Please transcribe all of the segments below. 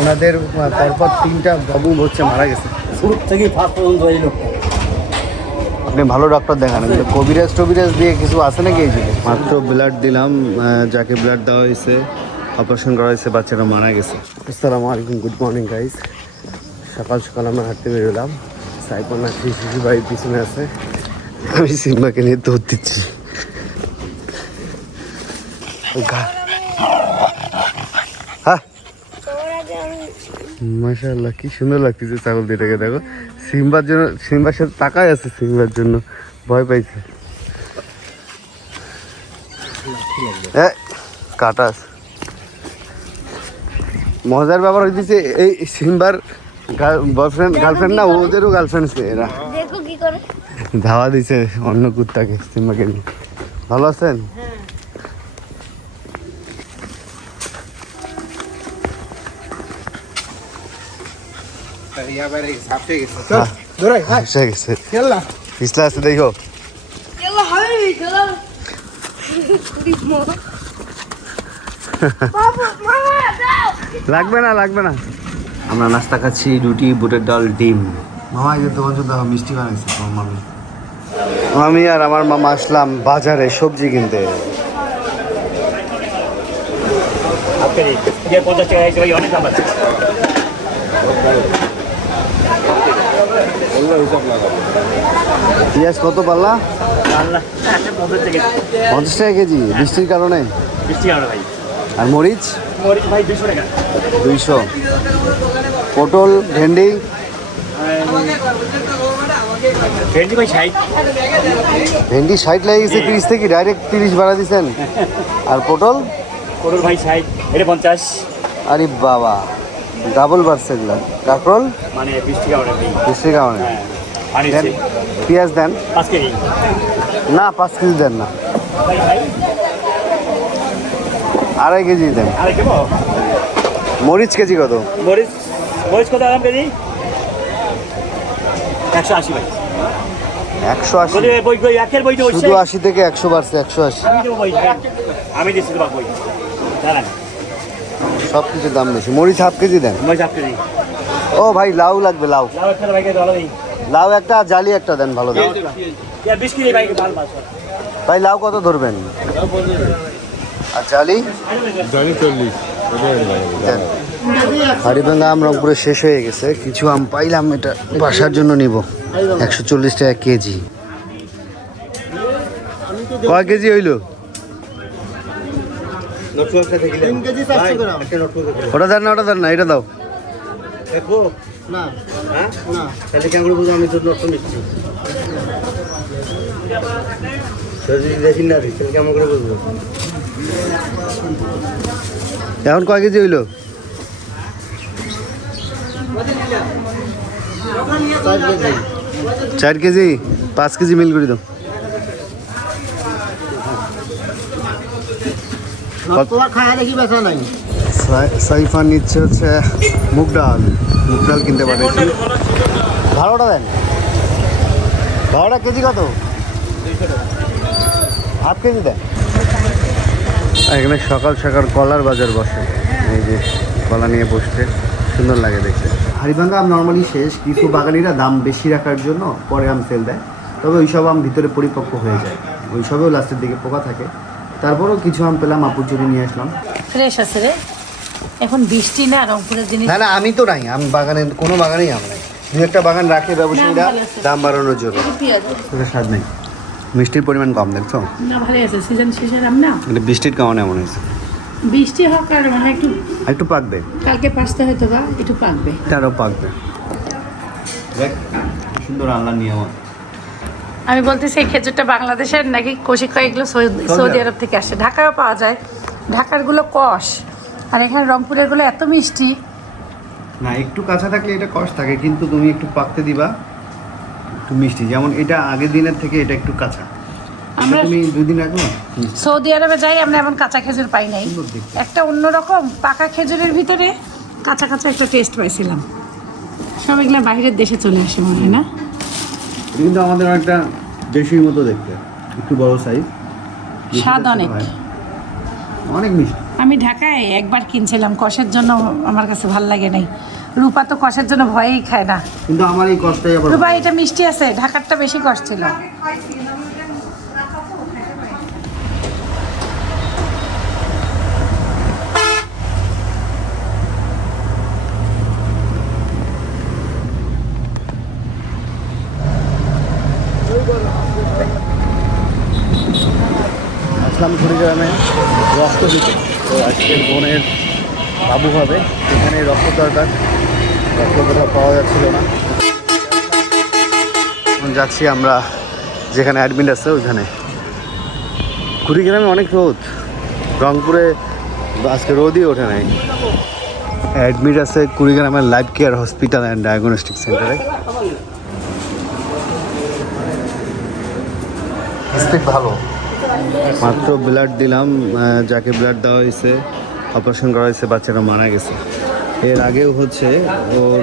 ওনাদের পরপর 3টা বাবু হচ্ছে মারা গেছে শুরু থেকে ফার্স্ট পর্যন্ত এই লোকটা। আপনি ভালো ডক্টর দেখান, কবিরাজ দিয়ে কিছু আছে নাকি এই যুগে? মাত্র ব্লাড দিলাম, যাকে ব্লাড দেওয়া হয়েছে অপারেশন করা হয়েছে, বাচ্চারা মারা গেছে। আসসালামু আলাইকুম, গুড মর্নিং গাইস। সকাল সকাল আমরা হাঁটতে বেরোলাম। সাইফান আর শিশু বাড়ির পিছনে আছে, আমি সিম্বাকে নিয়ে দৌড় দিচ্ছি। হ্যাঁ মাশাআল্লাহ, কি সুন্দর লাগতেছে ছাগল দুটাকে। দেখো সিম্বার জন্য, সিম্বার সাথে তাকায় আছে, সিম্বার জন্য ভয় পাইছে। কাটাস মজার ব্যাপার হইতেছে, এই সিম্বার বয়ফ্রেন্ড গার্লফ্রেন্ড না, ওদেরও গার্লফ্রেন্ড এরা ধাওয়া দিছে অন্য কুত্তাকে সিম্বাকে নিয়ে। ভালো আছেন? পিছলা আছে দেখো। লাগবে না। আমরা নাস্তা খাচ্ছি, রুটি, বুটের ডাল, ডিম। মামা এই যে তোমার জন্য মিষ্টি বানাইছে তোমার মামি। আমি আর আমার মামা আসলাম বাজারে সবজি কিনতে। পেঁয়াজ কত পাল্লা? 50 টাকা কেজি। বৃষ্টির কারণে? আর মরিচ? ভাই 200 টাকা। 200। পটল, ভেন্ডি? ভাই 60। ভেন্ডি 60 লেগে গেছে 30 থেকে, ডাইরেক্ট 30 বাড়া দিচ্ছেন। আর পটল ভাই 60, এটা 50। আরে বাবা, ডাবল বাড়ছে এগুলো। কাঁকরোল মানে 20 টাকা অর্ডার দিই। 20 টাকা মানে। দেন পেঁয়াজ দেন 5 কেজি। না 5 কেজি দেন না, 2.5 কেজি দেন। আরে কেমন? মরিচ কেজি কত? মরিচ কত আরাম কেজি? 180 ভাই। 180? বই একের বই তো হচ্ছে শুধু 80 থেকে 100 বাড়ছে, 180। আমি দেবো বই, আমি দিচ্ছি তোমার বই দাঁড়ান। সব কিছুর দাম বেশি। মরিচ 1/2 কেজি দেন। মরিচ 1/2 কেজি। ও ভাই লাউ লাগবে, লাউ। লাউ একটা ভাইকে ভালো দিই। লাউ একটা, জালি একটা দেন, ভালো দেন। 20 কেজি ভাইকে ভালো পাস। ভাই লাউ কত ধরবেন? আর জালি? জানি 40। হাড়িভাঙ্গা আম রংপুরে শেষ হয়ে গেছে, কিছু আম পাইলাম, এটা বাসার জন্য নিব। 140 টাকা কেজি। কয় কেজি হইল? ওটা দেন না, এটা দাও। এখন কয় কেজি হইল? 4 কেজি। 5 কেজি মিল করে দাও। সাইফা নিচ্ছে হচ্ছে মুগ ডাল কিনতে পাঠাইছি। ভাড়াটা দেন। ভাড়াটা কেজি কত? 1/2 কেজি দেন। এখানে সকাল সকাল কলার বাজার বসে, এই যে কলা নিয়ে বসতে সুন্দর লাগে দেখতে। হাড়িভাঙ্গা আম নর্মালি শেষ, কিছু বাগানিরা দাম বেশি রাখার জন্য পরে আম সেল দেয়, তবে ওইসব আম ভিতরে পরিপক্ক হয়ে যায়, ওইসবেও লাস্টের দিকে পোকা থাকে। তারপরেও কিছু আম পেলাম, আপুর জন্য নিয়ে আসলাম। ফ্রেশ আছে রে, এখন বৃষ্টি না, রংপুরের জিনিস। না আমি তো নাই, আম বাগানে কোনো বাগানেই আম নাই। দু একটা বাগান রাখে ব্যবসায়ীরা দাম বাড়ানোর জন্য। স্বাদ নেই, মিষ্টির পরিমাণ কম, দেখছো না? ভালোই আছে, সিজন শেষের আম না। এটা বৃষ্টির কারণে এমন হয়েছে। বৃষ্টি হোক আর মানে একটু পাকবে, কালকে পাঁচতে হয়তো বা একটু পাকবে, তারও পাকবে। দেখ সুন্দর আল্লাহ নিয়ামত। আমি বলতেছি এই খেজুরটা বাংলাদেশের নাকি কৌশিক, এগুলো সৌদি আরব থেকে আসে, ঢাকায়ও পাওয়া যায়। ঢাকারগুলো কষ, আর এখানে রংপুরেরগুলো এত মিষ্টি। না একটু কাঁচা থাকলে এটা কষ থাকে, কিন্তু তুমি একটু পাকতে দিবা, একটু মিষ্টি। যেমন এটা আগের দিনের থেকে এটা একটু কাঁচা। আমরা তুমি 2 দিন আগে সৌদি আরবে যাই, আমরা এমন কাঁচা খেজুর পাই নাই। একটা অন্যরকম পাকা খেজুরের ভিতরে কাঁচা কাঁচা একটা টেস্ট পাইছিলাম। সব এগুলো বাইরের দেশে চলে আসে মনে হয় না? কিন্তু আমাদের অনেকটা দেশির মতো দেখতে, একটু বড় সাইজ, স্বাদ অনেক। অনেক মিষ্টি। আমি আমি ঢাকায় একবার কিনছিলাম কষের জন্য, আমার কাছে ভাল লাগে নাই। রূপা তো কষের জন্য ভয়েই খায় না। কিন্তু আমার এই কষ্টটাই আবার রূপা এটা মিষ্টি আছে, ঢাকারটা বেশি কষ ছিল। আসলাম কুড়িগ্রামে রক্ত দিতে। তো আজকের বোনের বাবু হবে, এখানে রক্ত দরকার, রক্ত কোথাও পাওয়া যাচ্ছিল না। এখন যাচ্ছি আমরা যেখানে অ্যাডমিট আছে ওইখানে। কুড়িগ্রামে অনেক রোদ, রংপুরে আজকে রোদই ওঠে নাই। অ্যাডমিট আছে কুড়িগ্রামের life care hospital and diagnostic সেন্টারে। স্পিড ভালো, মাত্র ব্লাড দিলাম, যাকে ব্লাড দেওয়া হয়েছে অপারেশন করা হয়েছে, বাচ্চাটা মারা গেছে। এর আগেও হচ্ছে ওর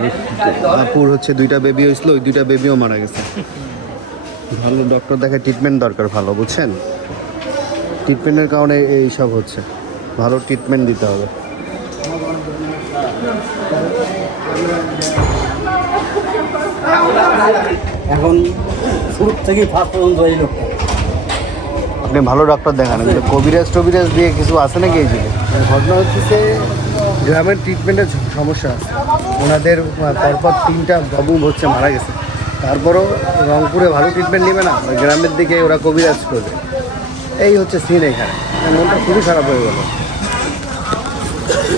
আপুর হচ্ছে 2টা বেবি হয়েছিল, ওই 2টা বেবিও মারা গেছে। ভালো ডক্টর দেখে ট্রিটমেন্ট দরকার, ভালো বুঝছেন, ট্রিটমেন্টের কারণে এই সব হচ্ছে, ভালো ট্রিটমেন্ট দিতে হবে। এখন শুরু থেকে ফার্স্ট পর্যন্ত এই লোকটা আপনি ভালো ডক্টর দেখান, কিন্তু কবিরাজ দিয়ে কিছু আছে নাকি এই যুগে? ঘটনা হচ্ছে যে গ্রামের ট্রিটমেন্টের সমস্যা আছে, ওনাদের পরপর 3টা বাবু হচ্ছে মারা গেছে, তারপরও রংপুরে ভালো ট্রিটমেন্ট নেবে না, ওই গ্রামের দিকে ওরা কবিরাজ করবে। এই হচ্ছে সিন এখানে, মনটা খুবই খারাপ হয়ে গেল।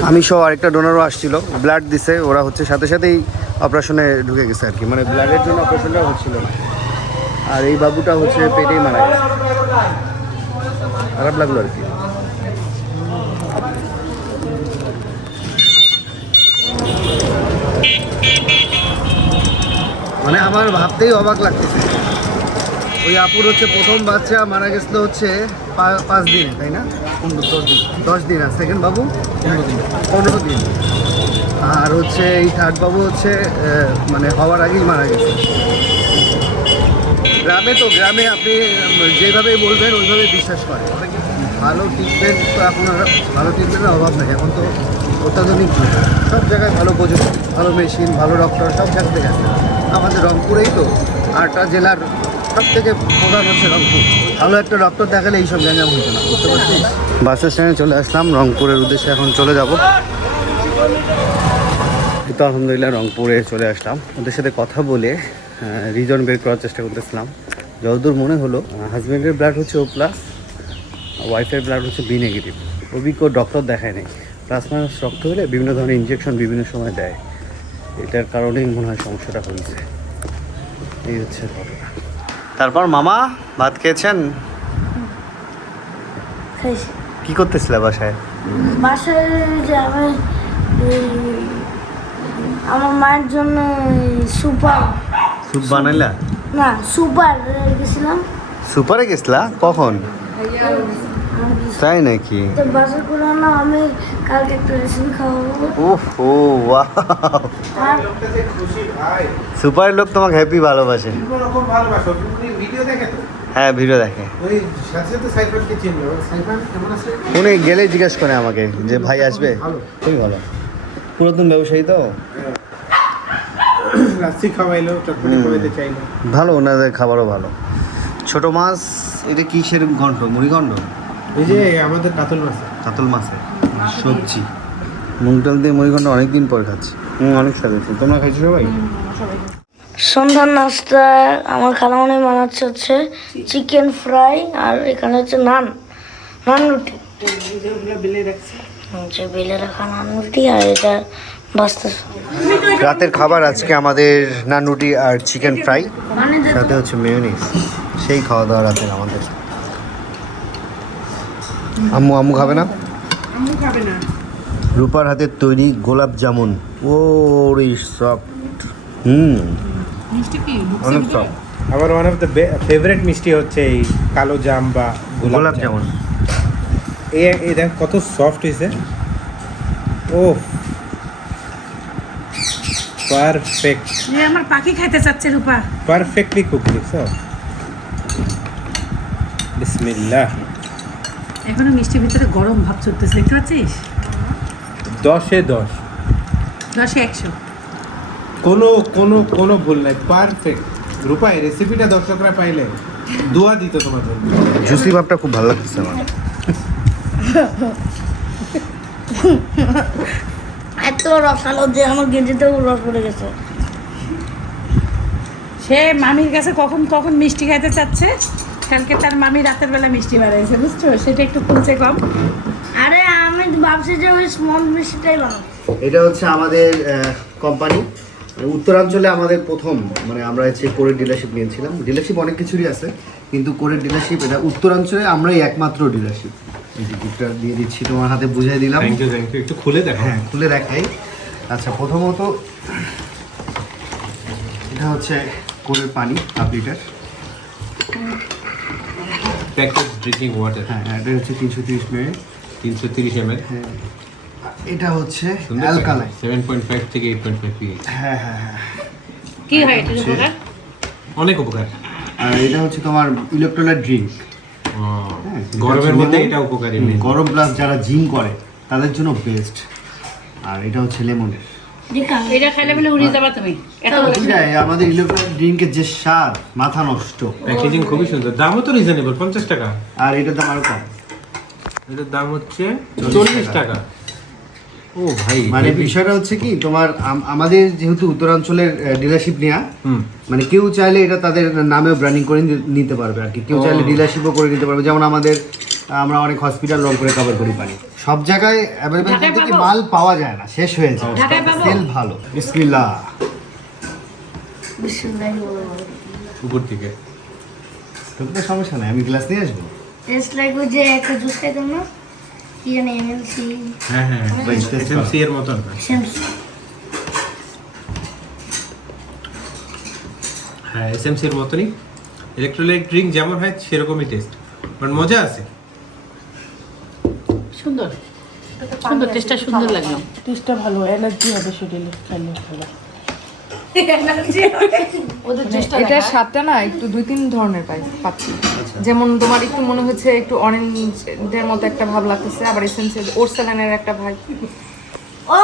আমি সহ আরেকটা ডোনারও আসছিল, ব্লাড দিছে, ওরা হচ্ছে সাথে সাথেই অপারেশনে ঢুকে গেছে আর কি, মানে ব্লাডের জন্য অপারেশনটা হচ্ছিল না। আর এই বাবুটা হচ্ছে পেটেই মারা গেছে, খারাপ লাগলো আর কি। মানে আমার ভাবতেই অবাক লাগতেছে, ওই আপুর হচ্ছে প্রথম বাচ্চা মারা গেছিল হচ্ছে 5 দিনে, তাই না? 10 দিন। আর সেকেন্ড বাবু 15 দিন। আর হচ্ছে এই থার্ড বাবু হচ্ছে মানে হওয়ার আগেই মারা গেছে। গ্রামে তো গ্রামে আপনি যেভাবেই বলবেন ওইভাবে বিশ্বাস করেন। ভালো ট্রিটমেন্ট তো এখন আর ভালো ট্রিটমেন্টের অভাব নেই, এখন তো অত্যাধুনিক সব জায়গায় ভালো প্রযুক্তি, ভালো মেশিন, ভালো ডক্টর সব জায়গা থেকে আসে। আমাদের রংপুরেই তো 8টা জেলার সব থেকে প্রধান হচ্ছে রংপুর। ভালো একটা ডক্টর দেখালে এইসব জায়গা হতো না, বুঝতে পারছি। বাস স্ট্যান্ডে চলে আসলাম, রংপুরের উদ্দেশ্যে এখন চলে যাব। তো আলহামদুলিল্লাহ রংপুরে চলে আসলাম, ওদের সাথে কথা বলে রিজন বের করার চেষ্টা করতেছিলাম। যতদূর মনে হলো হাজব্যান্ডের ব্লাড হচ্ছে O+, ওয়াইফের ব্লাড হচ্ছে B নেগেটিভ। অভিজ্ঞ ডক্টর দেখায় নেই, প্লাস মাইনাস রক্ত হলে বিভিন্ন ধরনের ইনজেকশন বিভিন্ন সময় দেয়, এটার কারণেই মনে হয় সমস্যাটা হয়েছে। এই হচ্ছে ঘটনা। তারপর মামা ভাত খেয়েছেন? কি করতেছিলে বাসায়? বাসায় যে আমি আমার মায়ের জন্য সুপার বানাইলা? না সুপার গেছিলাম। সুপারে গেছিলা? কখন? তাই নাকি? তো বাজার করে না, আমি কালকে একটা রেসিপি খাওয়াবো। ওহো ওয়াও, সুপারের লোক তোমাকে হ্যাপি ভালোবাসে। হ্যাঁ ভিডিও দেখে, উনি গেলেই জিজ্ঞেস করে আমাকে যে ভাই আসবে। খুবই ভালো, পুরাতন ব্যবসায়ী তো, ভালো, ওনাদের খাবারও ভালো। ছোট মাছ, এটা কিসের ঘন্ট? মুড়িঘণ্ট? এই যে আমাদের কাতল মাছের সবজি, মুগ ডাল দিয়ে মুড়িঘণ্ট অনেকদিন পর খাচ্ছি, অনেক স্বাদ হচ্ছে। তোমরা খাইছো সবাই? সন্ধ্যার নাস্তা আমার খালামণি বানাচ্ছে হচ্ছে চিকেন ফ্রাই, আর এখানে হচ্ছে নান রুটি, হচ্ছে বেলে রাখা নান রুটি, আর এটা বাস্তা। রাতের খাবার আজকে আমাদের নান রুটি আর চিকেন ফ্রাই, সাথে হচ্ছে মেয়োনিজ। সেই খাওয়া দাওয়া রাতের আমাদের। আম্মু খাবে না? আম্মু খাবে না। রূপার হাতের তৈরি গোলাপ জামুন, ও রে সফট, মিষ্টি কি? অনেক সফট। আমার ওয়ান অফ দ্য ফেভারিট মিষ্টি হচ্ছে এই কালো জাম বা গোলাপ জামুন। এই দেখ কত সফট হয়েছে, ও পারফেক্ট, আমার পাখি খাইতে চাচ্ছে রূপা। Perfectly cooked. সো বিসমিল্লাহ। এখনো মিষ্টির ভিতরে গরম ভাব চলতেছে, দেখতে পাচ্ছিস? 10-এ 10, 10-এ 100। কোনো ভুল নাই, পারফেক্ট। রূপাই রেসিপিটা দর্শকরা পাইলে দোয়া দিত তোমার জন্য। জুসি ভাবটা খুব ভালো লাগতেছে আমার। এত রসালো যে আমার গেঞ্জিতেও রস পড়ে গেছে। সে মামির কাছে কখন কখন মিষ্টি খাইতে চাচ্ছে, কালকে তার মামি রাতের বেলা মিষ্টি বানাইছে, বুঝছো? সেটা একটু ফুলছে কম। আরে আমি ভাবছি যে ওই স্মল মিষ্টিটাই বানাবো। এটা হচ্ছে আমাদের কোম্পানি, উত্তরাঞ্চলে আমাদের প্রথম, মানে আমরা হচ্ছে কোরের ডিলারশিপ নিয়েছিলাম। ডিলারশিপ অনেক কিছুরই আছে, কিন্তু কোরের ডিলারশিপ এটা উত্তরাঞ্চলে আমরাই একমাত্র ডিলারশিপ। এই টিকিটটা দিয়ে দিচ্ছি, তোমার হাতে বুঝিয়ে দিলাম। থ্যাংক ইউ, একটু খুলে দেখো। হ্যাঁ, খুলে দেখাই। আচ্ছা, প্রথমত এটা হচ্ছে কোরের পানি, half litre. Package drinking water. হ্যাঁ, এটা হচ্ছে 330 ml। 330 ml। হ্যাঁ, এটা হচ্ছে অ্যালকালাইন। 7.5 থেকে 8.5 pH। হ্যাঁ হ্যাঁ হ্যাঁ। কি হয় এটা উপকার? অনেক উপকার। আর এটা হচ্ছে তোমার ইলেকট্রোলাইট ড্রিঙ্ক। হ্যাঁ, গরমের মধ্যে এটা উপকারী। গরম প্লাস যারা জিম করে তাদের জন্য বেস্ট। আর এটা হচ্ছে লেমনের। এটা খাইলে বলে উড়ে যাবা তুমি। এত এটাই আমাদের ইলেকট্রোলাইট ড্রিঙ্কের যে স্বাদ, মাথা নষ্ট। প্যাকেজিং খুবই সুন্দর, দামও তো রিজনেবল, 50 টাকা। আর এটার দাম আরো কম, এটার দাম হচ্ছে 40 টাকা। ও ভাই, মানে বিষয়টা হচ্ছে কি, তোমার আমাদের যেহেতু উত্তরাঞ্চলের ডিলারশিপ নেওয়া, মানে কেউ চাইলে এটা তাদের নামেও ব্র্যান্ডিং করে নিতে পারবে আর কি। কেউ চাইলে ডিলারশিপও করে নিতে পারবে। যেমন আমরা অনেক হসপিটাল রং করে কভার করি পানি। সব জায়গায় অ্যাভেলেবেল বলতে কি মাল পাওয়া যায় না, শেষ হয়ে যায়। সেল ভালো। বিসমিল্লাহ। উপর থেকে তোর তো সমস্যা নাই, আমি গ্লাস নিয়ে আসবো। টেস্ট লাগবে যে একটা জুস খাইতাম না, কি জানি এমএলসি। হ্যাঁ, ভাই, taste এসএমসি এর মতন। হ্যাঁ, এসএমসি এর মতনই ইলেকট্রোলাইট ড্রিঙ্ক যেমন হয় সেরকমই টেস্ট, বাট মজা আছে। সুন্দর সুন্দর, টেস্টটা সুন্দর লাগলো। টেস্টটা ভালো, এনার্জি হবে শরীরে খাইলে ভালো। ওদের টেস্টটা এটার স্বাদটা না একটু 2-3 ধরনের পাচ্ছি। যেমন তোমার একটু মনে হচ্ছে একটু অরেঞ্জের মতো একটা ভাব লাগতেছে, আবার এসেন্সিয়াল ওরসালানের একটা ভাব। ও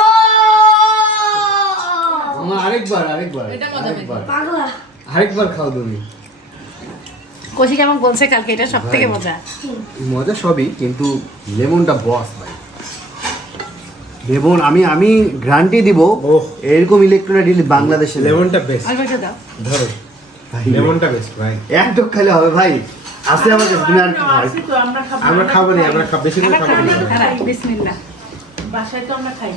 আরেকবার খাও তুমি। কোশি কেমন বলছে কালকে এটা সব থেকে মজা। মজা সবই, কিন্তু লেমনটা বস ভাই। লেমন আমি গ্যারান্টি দিব, এরকম ইলেকট্রোলাইট বাংলাদেশে লেমনটা বেস্ট। আর একটা দাও। ধরো, লেমনটা বেস্ট ভাই। এক টক খাইলে হবে ভাই। আছে আমাদের তুমি আর কি ভাই? আমরা খাবো না, আমরা বেশি করে খাবো না। বিসমিল্লাহ। বাসায় তো আমরা খাই।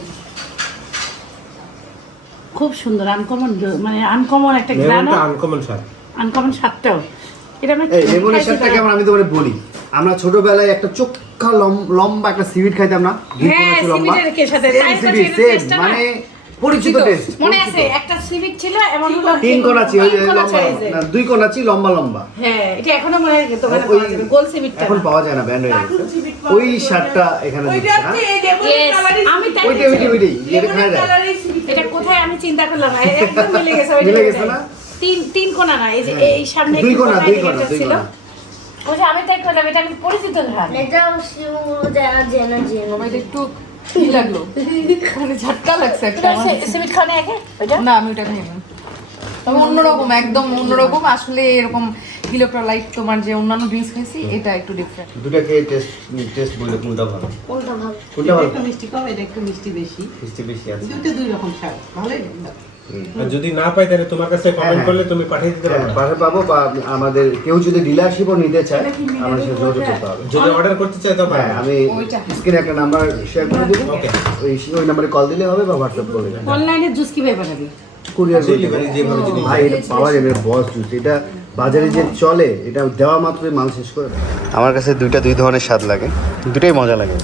খুব সুন্দর, আনকমন, মানে আনকমন একটা গ্রান, লেমনটা আনকমন স্বাদ। আনকমন স্বাদটাও। এটা আমরা এই লেমনের স্বাদটা কেমন আমি তোমারে বলি। আমরা ছোটবেলায় একটা চোখা লম্বা একটা সিভিট খাইতাম না, হ্যাঁ, সিভিটের কে সাথে তাই তো সিভিট টেস্টটা না মানে পরিচিত টেস্ট। মনে আছে একটা সিভিট ছিল এমন হলো 3 কোনাচি, ওই তিন কোনা লম্বা size-এর। না 2 কোনাচি লম্বা লম্বা। হ্যাঁ, এটা এখনো মনে হয় দোকানে ওই পাওয়া যাবে, গোল সিভিটটা। এখন পাওয়া যায় না, ব্যান্ড হয়ে গেছে। ওই শার্টটা এখানে দিচ্ছে না। Yes, আমি তাই ওইটাই এটা খায় যায়। এটা কোথায় আমি চিন্তা করলাম, একদম মিলে গেছে। ওই মিলে গেছে না? তিন কোনা না, এই যে এই সামনে 2 একটু কোনা কোনা 2 এটা কোনা 2 ছিল। কোনা। ওই যে আমি তাই করলাম, এটা আমি পরিচিত ঘ্রাণ। এটা এনার্জি আমার এটা একটু কি লাগলো, মানে ঝটকা লাগছে একটা এটা আমার। সিভিট খানে আগে ওইটা না, আমি ওটা খাই না। তবে অন্যরকম, একদম অন্যরকম। আসলে এরকম ইলেকট্রোলাইট তোমার যে অন্যান্য ড্রিঙ্কস খাইছি, এটা একটু ডিফারেন্ট। দুটাকে টেস্ট বলে কোনটা ভালো? কোনটা ভালো? কোনটা ভালো? একটু মিষ্টি কম, এটা একটু মিষ্টি বেশি। মিষ্টি বেশি আছে। দুটো দুই রকম স্বাদ, ভালোই লাগলো। আর যদি না পাই তাহলে তোমার কাছে কমেন্ট হ্যাঁ। করলে তুমি পাঠিয়ে দিতে পারবে না। পাশে পাবো, বা আমাদের কেউ যদি ডিলারশিপও নিতে চায় আমার সাথে যোগাযোগ করতে হবে। যদি অর্ডার করতে চাই তো হ্যাঁ, আমি স্ক্রিনে একটা নাম্বার শেয়ার করে দেবো। ওকে। ওই নাম্বারে কল দিলে হবে বা হোয়াটসঅ্যাপ করে দেবেন। অনলাইনে জুস কিভাবে বানাবি? কুরিয়ার ডেলিভারি যেভাবে যদি ভাই, এটা পাওয়া যাবে বস জুস। এটা বাজারে যে চলে, এটা দেওয়া মাত্রই মাল শেষ করে দেয়। আমার কাছে দুই ধরনের স্বাদ লাগে, দুটোই মজা লাগে।